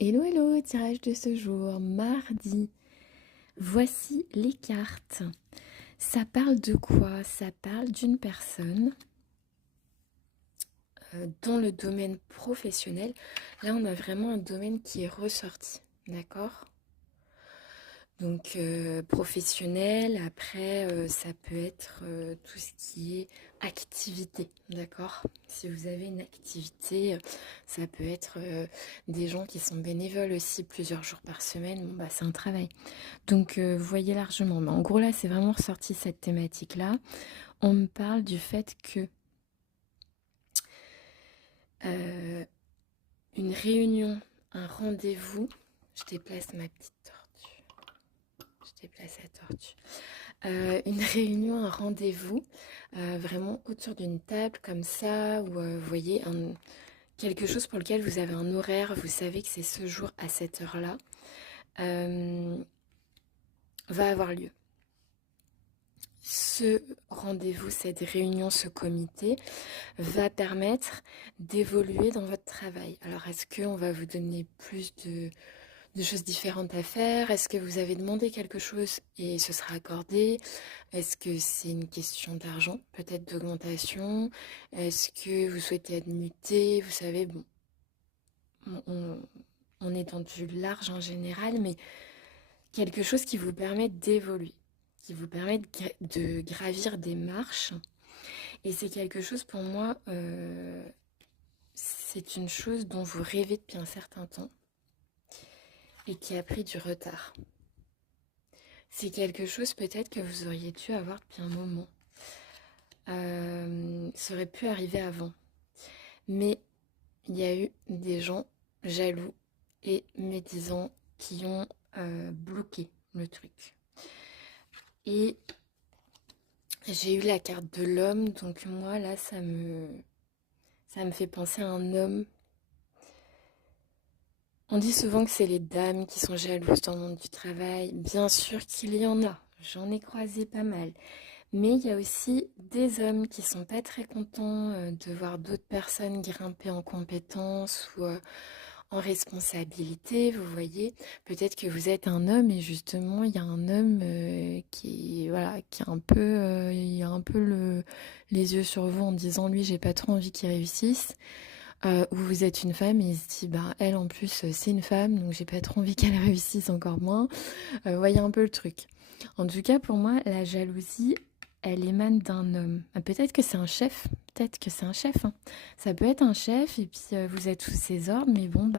Hello, hello, tirage de ce jour, mardi. Voici les cartes. Ça parle de quoi? Ça parle d'une personne dans le domaine professionnel. Là, on a vraiment un domaine qui est ressorti, d'accord? Donc, professionnel, après, ça peut être tout ce qui est activité, d'accord? Si vous avez une activité, ça peut être des gens qui sont bénévoles aussi plusieurs jours par semaine. Bon, bah, c'est un travail. Donc, vous voyez largement. Mais en gros, là, c'est vraiment ressorti cette thématique-là. On me parle du fait que euh, une réunion, un rendez-vous, je déplace ma petite tortue. Je déplace la tortue. Une réunion, un rendez-vous, vraiment autour d'une table comme ça, où vous voyez quelque chose pour lequel vous avez un horaire, vous savez que c'est ce jour à cette heure-là, va avoir lieu. Ce rendez-vous, cette réunion, ce comité va permettre d'évoluer dans votre travail. Alors, est-ce qu'on va vous donner plus de choses différentes à faire? Est-ce que vous avez demandé quelque chose et ce sera accordé? Est-ce que c'est une question d'argent, peut-être d'augmentation? Est-ce que vous souhaitez être muté? Vous savez, bon, on, on est dans du large en général, mais quelque chose qui vous permet d'évoluer, qui vous permet de gravir des marches. Et c'est quelque chose pour moi, c'est une chose dont vous rêvez depuis un certain temps et qui a pris du retard. C'est quelque chose peut-être que vous auriez dû avoir depuis un moment. Ça aurait pu arriver avant. Mais il y a eu des gens jaloux et médisants qui ont bloqué le truc. Et j'ai eu la carte de l'homme, donc moi là ça me fait penser à un homme. On dit souvent que c'est les dames qui sont jalouses dans le monde du travail. Bien sûr qu'il y en a, j'en ai croisé pas mal. Mais il y a aussi des hommes qui sont pas très contents de voir d'autres personnes grimper en compétences ou en responsabilité, vous voyez. Peut-être que vous êtes un homme et justement il y a un homme voilà, qui a un peu, il a un peu les yeux sur vous en disant lui j'ai pas trop envie qu'il réussisse. Ou vous êtes une femme et il se dit bah elle en plus c'est une femme donc j'ai pas trop envie qu'elle réussisse encore moins. Voyez un peu le truc. En tout cas pour moi la jalousie elle émane d'un homme. Peut-être que c'est un chef, peut-être que c'est un chef, hein. Ça peut être un chef et puis vous êtes sous ses ordres mais bon bah,